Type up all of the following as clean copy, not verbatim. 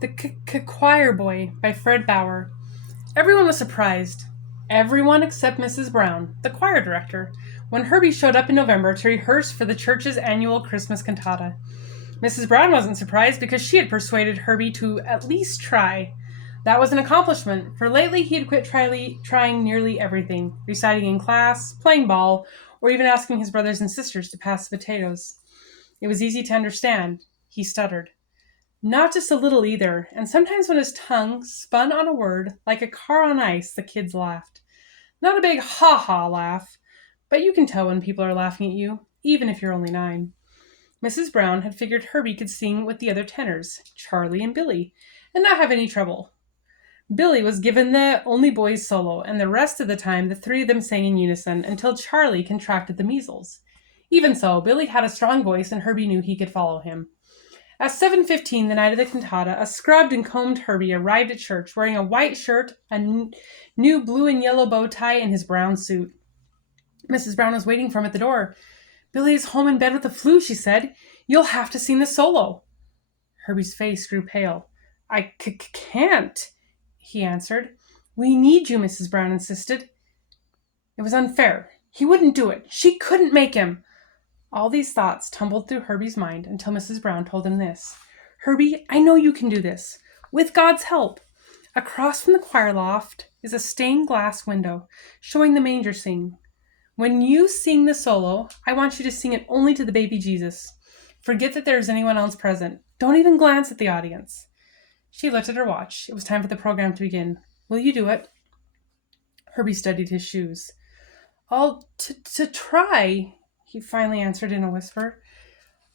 The Choir Boy by Fred Bauer. Everyone was surprised. Everyone except Mrs. Brown, the choir director, when Herbie showed up in November to rehearse for the church's annual Christmas cantata. Mrs. Brown wasn't surprised because she had persuaded Herbie to at least try. That was an accomplishment, for lately he had quit trying nearly everything, reciting in class, playing ball, or even asking his brothers and sisters to pass the potatoes. It was easy to understand. He stuttered. Not just a little either, and sometimes when his tongue spun on a word like a car on ice, the kids laughed. Not a big ha-ha laugh, but you can tell when people are laughing at you, even if you're only 9. Mrs. Brown had figured Herbie could sing with the other tenors, Charlie and Billy, and not have any trouble. Billy was given the only boys solo, and the rest of the time the 3 of them sang in unison until Charlie contracted the measles. Even so, Billy had a strong voice and Herbie knew he could follow him. At 7:15 the night of the cantata, a scrubbed and combed Herbie arrived at church wearing a white shirt, a new blue and yellow bow tie, and his brown suit. Mrs. Brown was waiting for him at the door. "Billy is home in bed with the flu," she said. "You'll have to sing the solo." Herbie's face grew pale. "I can't," he answered. "We need you," Mrs. Brown insisted. It was unfair. He wouldn't do it. She couldn't make him. All these thoughts tumbled through Herbie's mind until Mrs. Brown told him this. "Herbie, I know you can do this. With God's help. Across from the choir loft is a stained glass window showing the manger scene. When you sing the solo, I want you to sing it only to the baby Jesus. Forget that there is anyone else present. Don't even glance at the audience." She looked at her watch. It was time for the program to begin. "Will you do it?" Herbie studied his shoes. "I'll try," he finally answered in a whisper.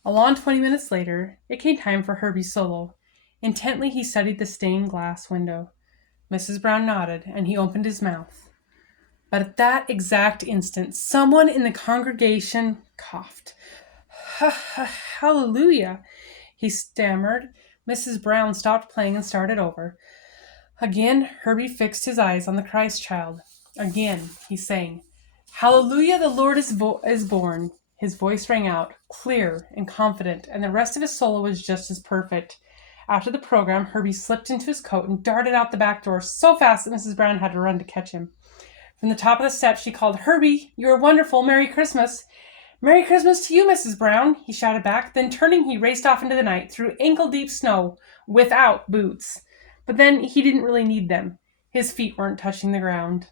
A long 20 minutes later, it came time for Herbie's solo. Intently he studied the stained glass window. Mrs. Brown nodded, and he opened his mouth. But at that exact instant, someone in the congregation coughed. "Hallelujah," he stammered. Mrs. Brown stopped playing and started over. Again, Herbie fixed his eyes on the Christ child. Again, he sang, "Hallelujah, the Lord is born." His voice rang out, clear and confident, and the rest of his solo was just as perfect. After the program, Herbie slipped into his coat and darted out the back door so fast that Mrs. Brown had to run to catch him. From the top of the steps, she called, "Herbie, you are wonderful. Merry Christmas." "Merry Christmas to you, Mrs. Brown," he shouted back. Then turning, he raced off into the night through ankle-deep snow without boots. But then he didn't really need them. His feet weren't touching the ground.